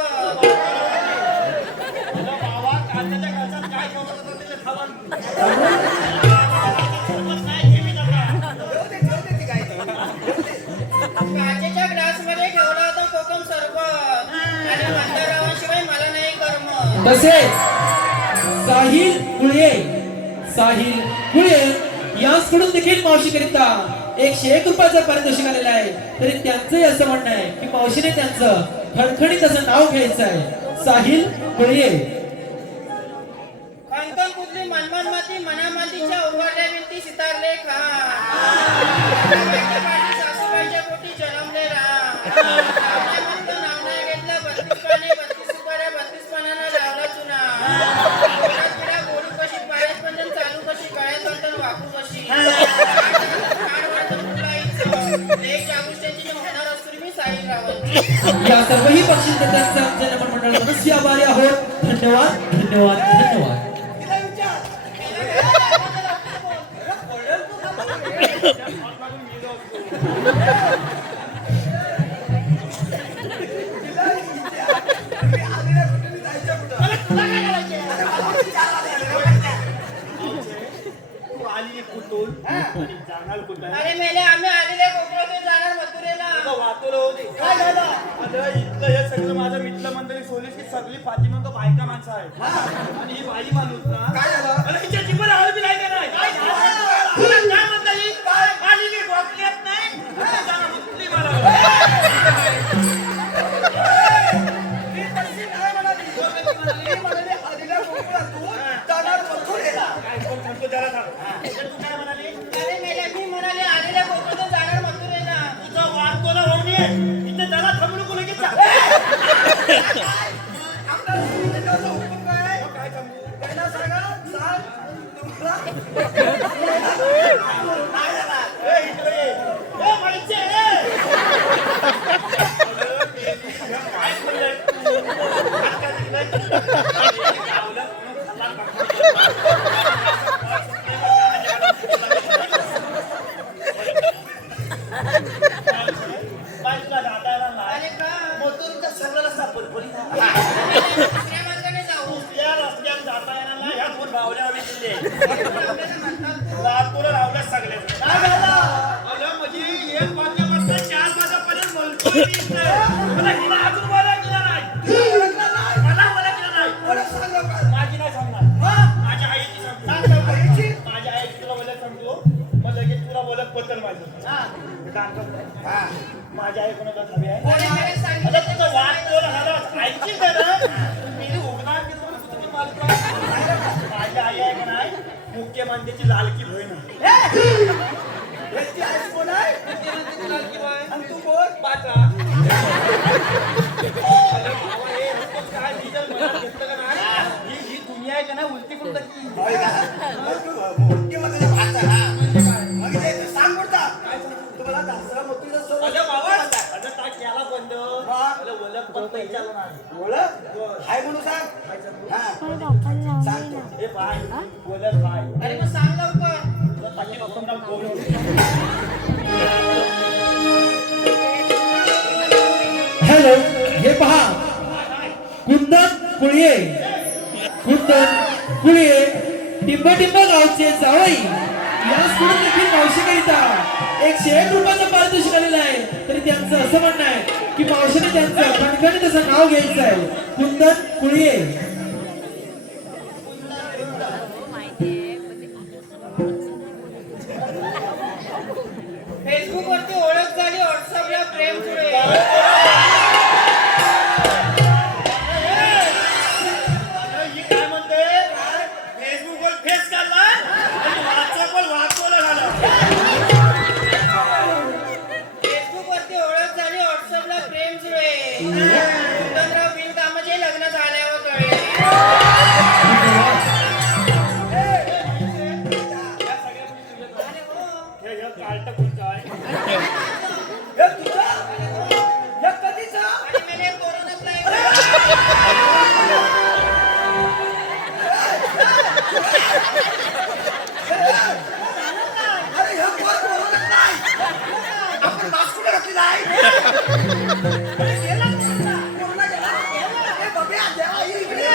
काचेच्या ग्लास मध्ये ठेवला होता कोकम सरबत. आणि मंदारावाशिवाय मला नाही कर्म. तसे साहिल कुळे याचकडून देखील मावशीकरिता 101 रुपयाचं पारितोषिक आलेलं आहे. तरी त्यांचंही असं म्हणणं आहे की मावशीने त्यांचं खणखणीत असं नाव घ्यायचं आहे. साहिल कुळे. खणखण कुठली मनमन माती मनामातीच्या उभारल्या भिंती सितारले खा. सासूबाईच्या पोटी जन्मले नाव नाही घेतलं 32 पाने 32 सुपाऱ्या 32 पानांना लावला चुना. पिढा बोलू कशी पायात पंजन चालू कशी गळ्यात बंधन वाकू कशी. एक जागुष्टांची होणार असतो मी साहिल रावल. या सर्वही पक्षींचे त्यांचं आमच्या नमन मंडळ मनस्वी आभारी आहोत. धन्यवाद. अरे मेले आम्ही आलेले कोकणातून जाणार मथुरेला. काय झालं? अरे इथलं हे सगळं माझं मित्र मंडळी सोडलीस की सगळी फातिमा तो बायका माणसं आहे. आणि ही बाई माणूस ना काय झालं? अरे हिच्या जीवाला हळद बी नाही का नाही? तुला काय म्हणता ही? आली की भोकल्यात नाही? जाणं मुतली मला. मी तशी काय म्हणाली? मी म्हणाली, आलेल्या कोकणातून जाणार मथुरेला. काय कोण म्हणतो त्याला सांग. तू काय म्हणाली? अरे मेले मी म्हणाले आलेल्या कोकणातून जाणार मथुरेला. तुझा वाद कोणा होऊ नये. इथे त्याला थांबलो कोणी की चाल. आपल्या सुविधेचा हुकूम काय? काय सांगू? पहिला सांगा, सांग तुला. नाही झाला. ए, इकडे ये. ए, माहिती आहे रे. काय बोललाय तू? आता तिकडे लावलं, खाल्ला, बाई तुला जातायला नाही. अरे का? मोतूरचा सगळा रस्ता पलपली ना. दुसऱ्या मार्गाने जाऊ. या रस्त्यात जाता येणार नाही. ह्या दोन भावल्या आम्ही दिले. लातूर लावल्या सगळे. काय झालं? अगं म्हणजे एक वाजल्यापासून 4 वाजेपर्यंत बोलतोय मी इथे. मला हिला अजून बोलायला नाही. तुला ओळखलं नाही? मला बोलायला नाही. कोणा सांगा काय? माझी नाही सांगणार. माझ्या आईची सांगतो. आईची? माझ्या आई तुला बोलत सांगतो. मग लगेच तुला बोलत बद्दल माझं. काम करतोय. माझ्या आई कोणाचा हवी आहे? अरे मेले सांगितलं आता तुझा वाद कोण झाला? आईची तर मी उगणार की तुम्ही मालक. माझी आई आहे का नाही मुख्यमंत्र्याची लालकी बहीण आहे. याची आई कोण आहे? मुख्यमंत्र्याची लालकी बहीण. आणि तू बोल. बाचा. अरे बाबा, हे नुसतंच काय डिझेल मनात घेतलं का नाही? ही दुनिया आहे का नाही उलटी करून टाकली. होय का? मग तू मुख्यमंत्र्याचा भाचा, हा? मग हे तू सांग कुठचा? तुम्हाला दसरा मोठीचा सोबत अरे बाबा, अरे ताक याला बंद चालू नाही ओळख हाय म्हणून सांग हा सांगतो हे पाय बोलत पाय अरे मग सांग लवकर. ताकी लोकांना बोलू हॅलो हे पहा कुंदन कुळये टिंब गावचे जावई याच पुढे देखील मावशीकरिता 101 रुपयाचं पारितोषिक आलेलं आहे. तरी त्यांचं असं म्हणणं आहे की मावशीने त्यांचं खणखणी त्याचं नाव घ्यायचं आहे. कुंदन कुळये. फेसबुक वरती ओळख झाली, व्हॉट्सअपला प्रेम सुरू ही काय म्हणते फेसबुकवर फेस काढला आणि व्हॉट्सअपवर वाचवलं झालं फेसबुक वरती ओळख झाली, व्हॉट्सअपला प्रेम सुरू आहे. कुंदनराव बिनकामाचे लग्न झाल्यावर कळले. हे कार्ट कुठचं आहे हे तुझं हे कधीचं आणि मैंने कोरोना अप्लाई अरे हे कोण बोलत नाही आपण मास्क कुठे घातली नाही कोरोना गेला हे बघ्या देवा ही इकडे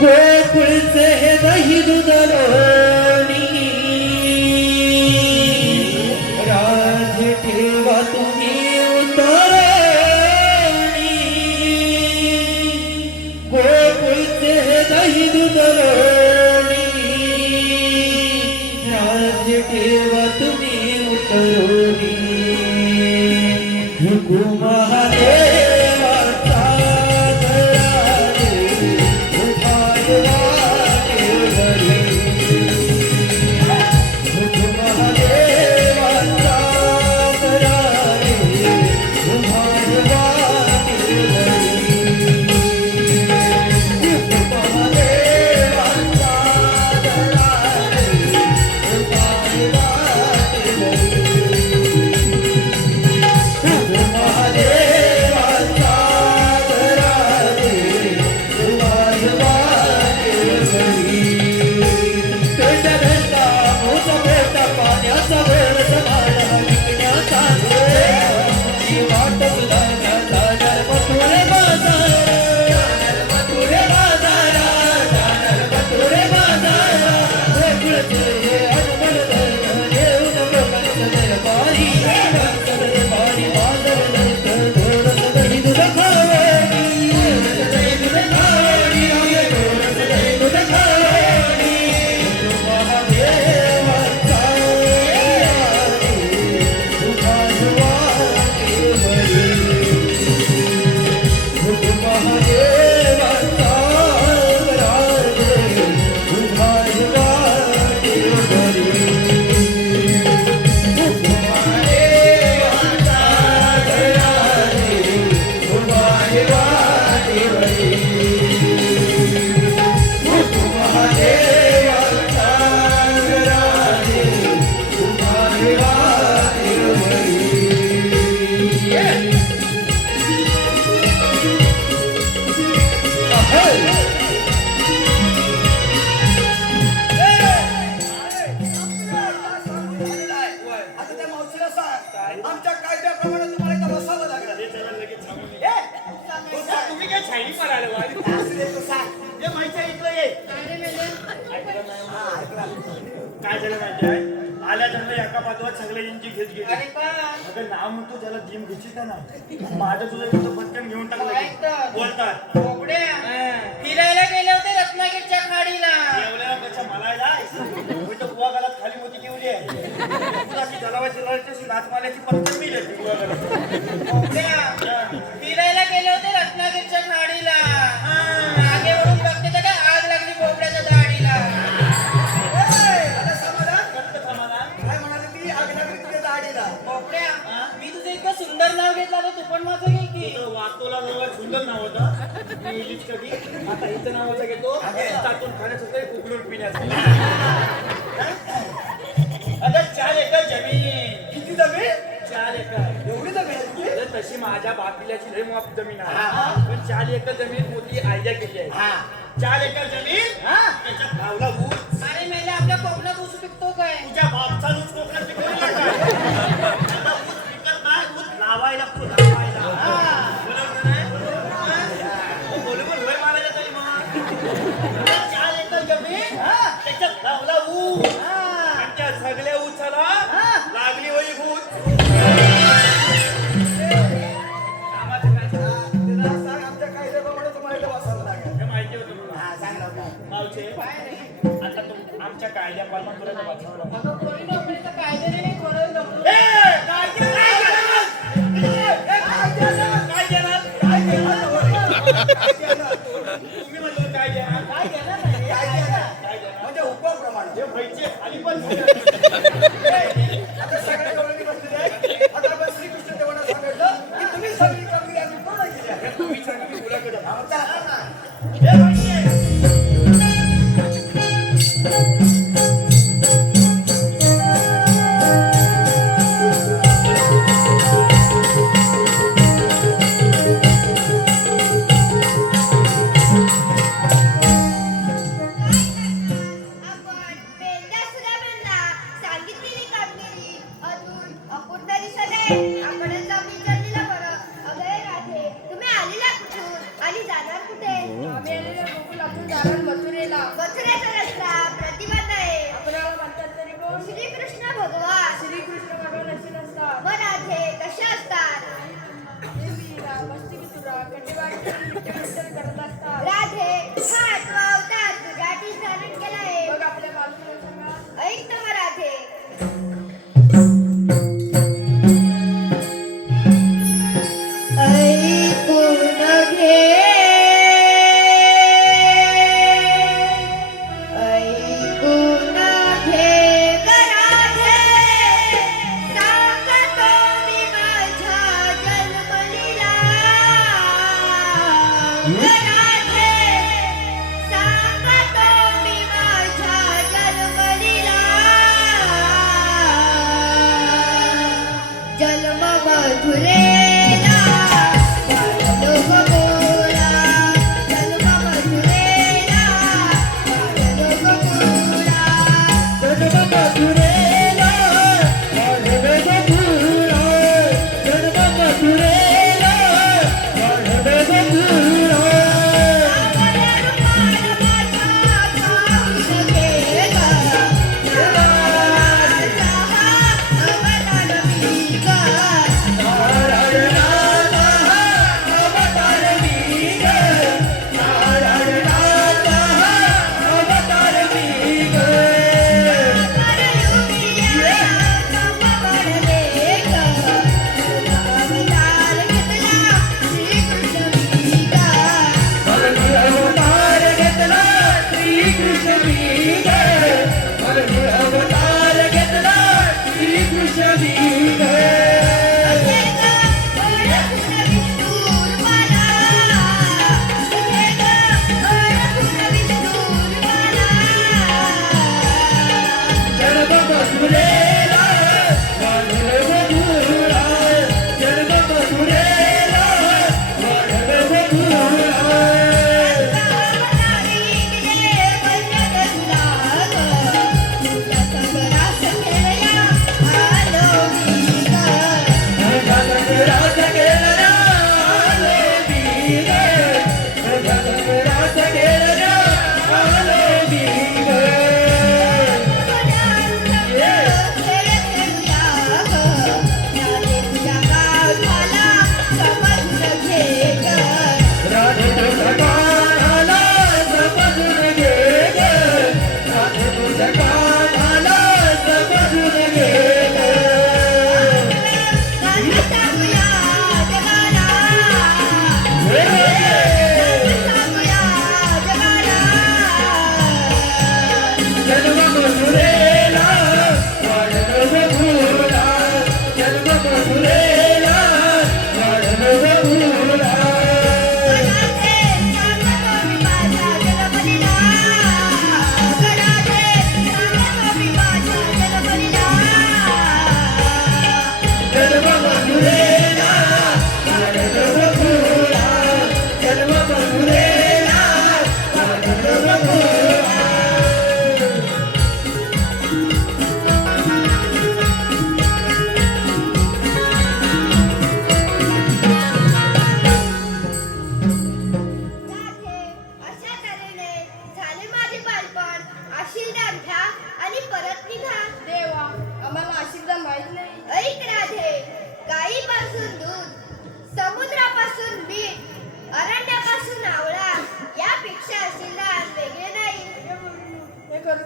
गोकुळचे हे दही दूध लोणी राज ठेवा तुम्ही उतरणी गोकुळचे हे दही दूध लोणी राज ठेवा तुम्ही उतरणी महादेवाचा आता त्या मावशीला सांग आमच्या कायद्याप्रमाणे तुम्हाला इथं बसावं लागलं तुम्ही काय छाईनी मारायला असू दे, तू सांग ये माहिती इकडे ये काय झालं माहिती आहे आल्या त्यांना एका पाठवत सगळे यांची घेत गेली अरे का अगं नाव म्हणतो त्याला जिम घ्यायची का ना माझं तुझं इथं पटकन घेऊन टाकलं ऐकतं. बोलतात बोबड्या फिरायला गेले होते रत्नागिरीच्या खाडीला. एवढ्या कशा मला जाय मी तर बुवा घरात खाली मोठी ठेवली आहे तुझी जलावाची लढची नाचमाल्याची पत्कन मी देते बुवा घरात बोबड्या फिरायला गेले होते रत्नागिरीच्या खाडीला. मागे वळून बघते तर काय आग लागली बोबड्याच्या दाढीला. आता समाधान काय म्हणाले ती आगनागरी तुझ्या दाढीला बोबड्या मी तुझं इतकं सुंदर नाव घेतलं तर तू पण माझं घे की. वाटोला जवळ मंगल नाव होतं मी इलीच कधी आता हिचं नावाचं घेतो टाकून खाण्याचं ते उघडून पिण्याचं अगं 4 एकर जमीन किती जमीन 4 एकर एवढी जमीन आहे तुझी? अरे तशी माझ्या बापिल्याची लय माप जमीन आहे पण 4 एकर जमीन मोठी आयडिया केली आहे 4 एकर जमीन त्याच्यात लावला ऊस अरे मेले आपल्या कोकणात ऊस पिकतो काय तुझ्या बापचा ऊस कोकणात पिकवला काय त्याला ऊस पिकत नाही ऊस लावायला लावायला बरोबर नाही बरोबर होय मारायला तरी मग 4 एकर जमीन त्याच्यात लावला ऊस आणि त्या सगळ्या ऊसाला लागली होई भूत कामाचं काय त्याला सांग आमच्या कायद्याप्रमाणे तुम्हाला इथं बसावं लागेल. हे माहिती होतं तुला मावचे आता तू आमच्या कायद्याप्रमाणे तुला इथं बसावं लागेल. अगं कोणी नोकरीचं कायदे नाही कोणी नोकरी ए, कायदे काय केलं? काय केलं? तुम्ही म्हणतो काय देणार? काय केलं नाही काय देणार? म्हणजे हुकमाप्रमाणे. हे व्हायचे खाली पण आता सगळ्या डोळ्यांनी बसलेले आहेत. आता आपण श्रीकृष्ण देवाला सांगितलं की तुम्ही सगळी कामगिरी आम्ही पूर्ण केली आहे. तुम्ही सांगा मी मुलाकडे हा, चला ना. हे व्हायचे आपण पेंड्या सुद्धा बनला सांगितलेली कामगिरी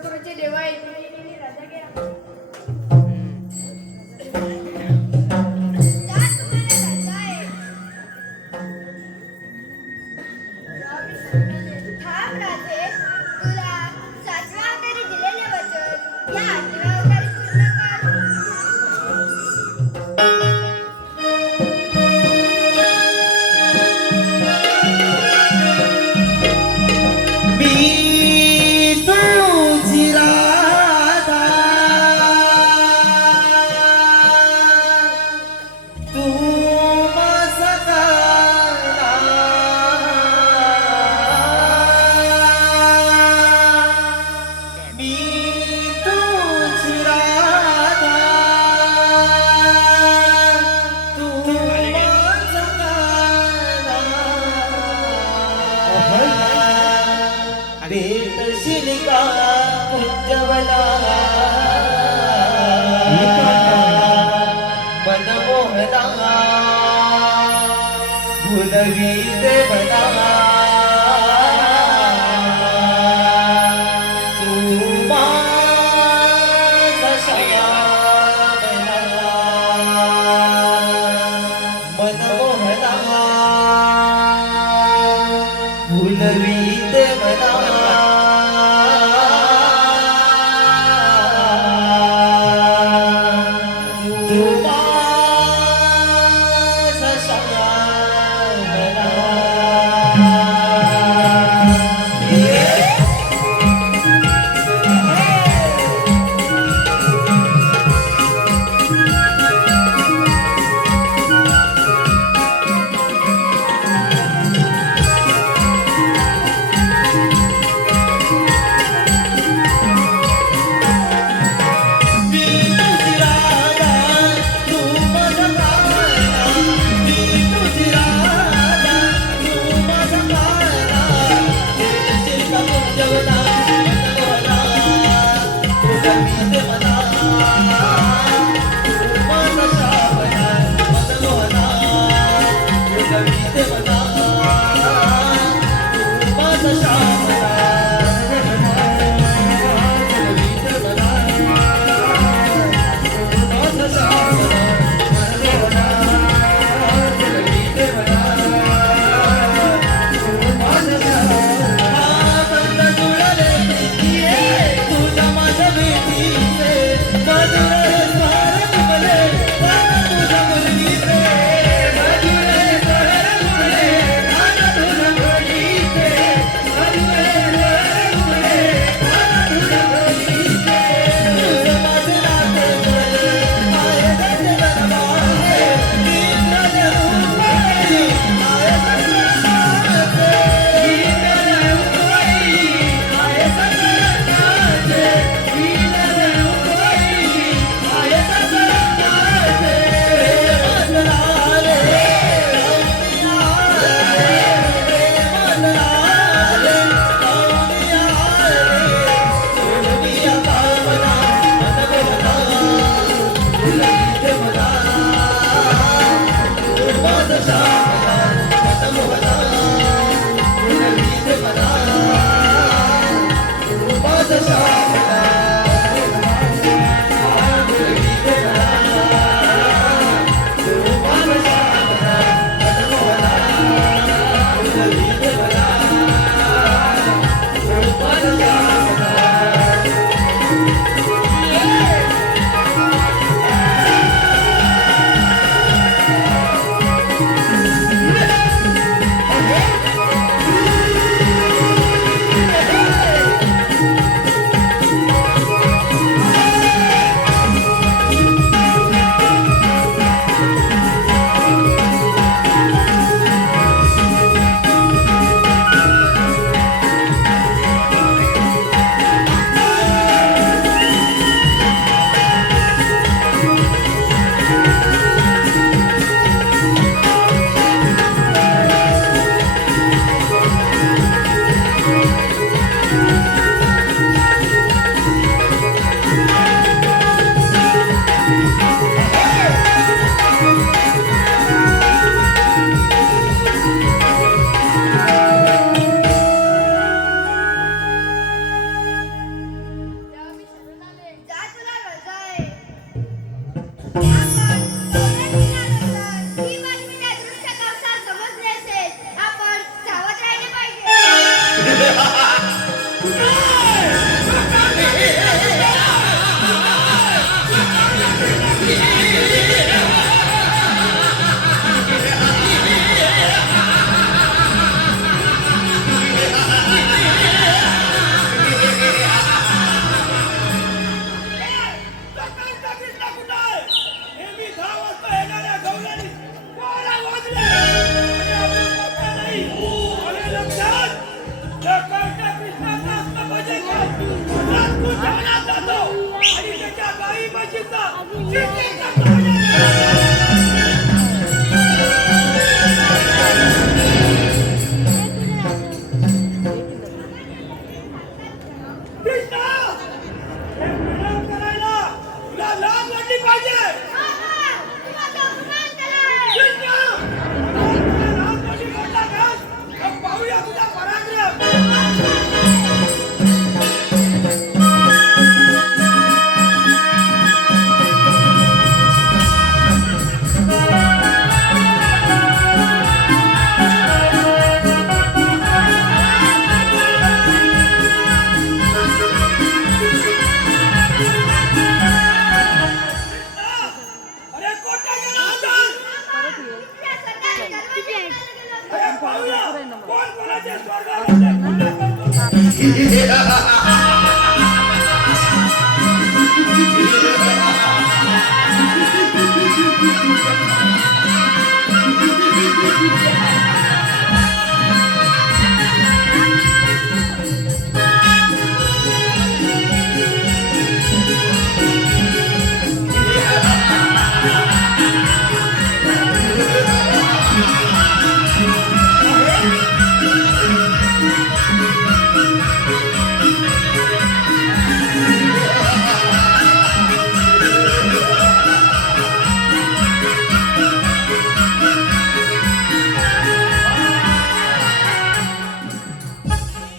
मथुरेचे देवाई राजा गेला त्यात तुम्हाला राजा आहे. थांब राजे, तुला 7व्या अवतारी दिलेले वचन या 8व्या अवतारी पूर्ण कर. मी तुझी राधा तू माझा काना मी तुझी राधा तू माझा काना भेटशील का उज्ज्वला मनमोहना भुलवीत बना तू माझा शयाना मनमोहना भुलवीत बना तू माझा शयाना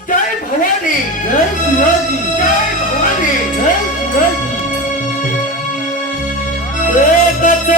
जय भवानी जय शिवाजी जय भवानी जय शिवाजी एकच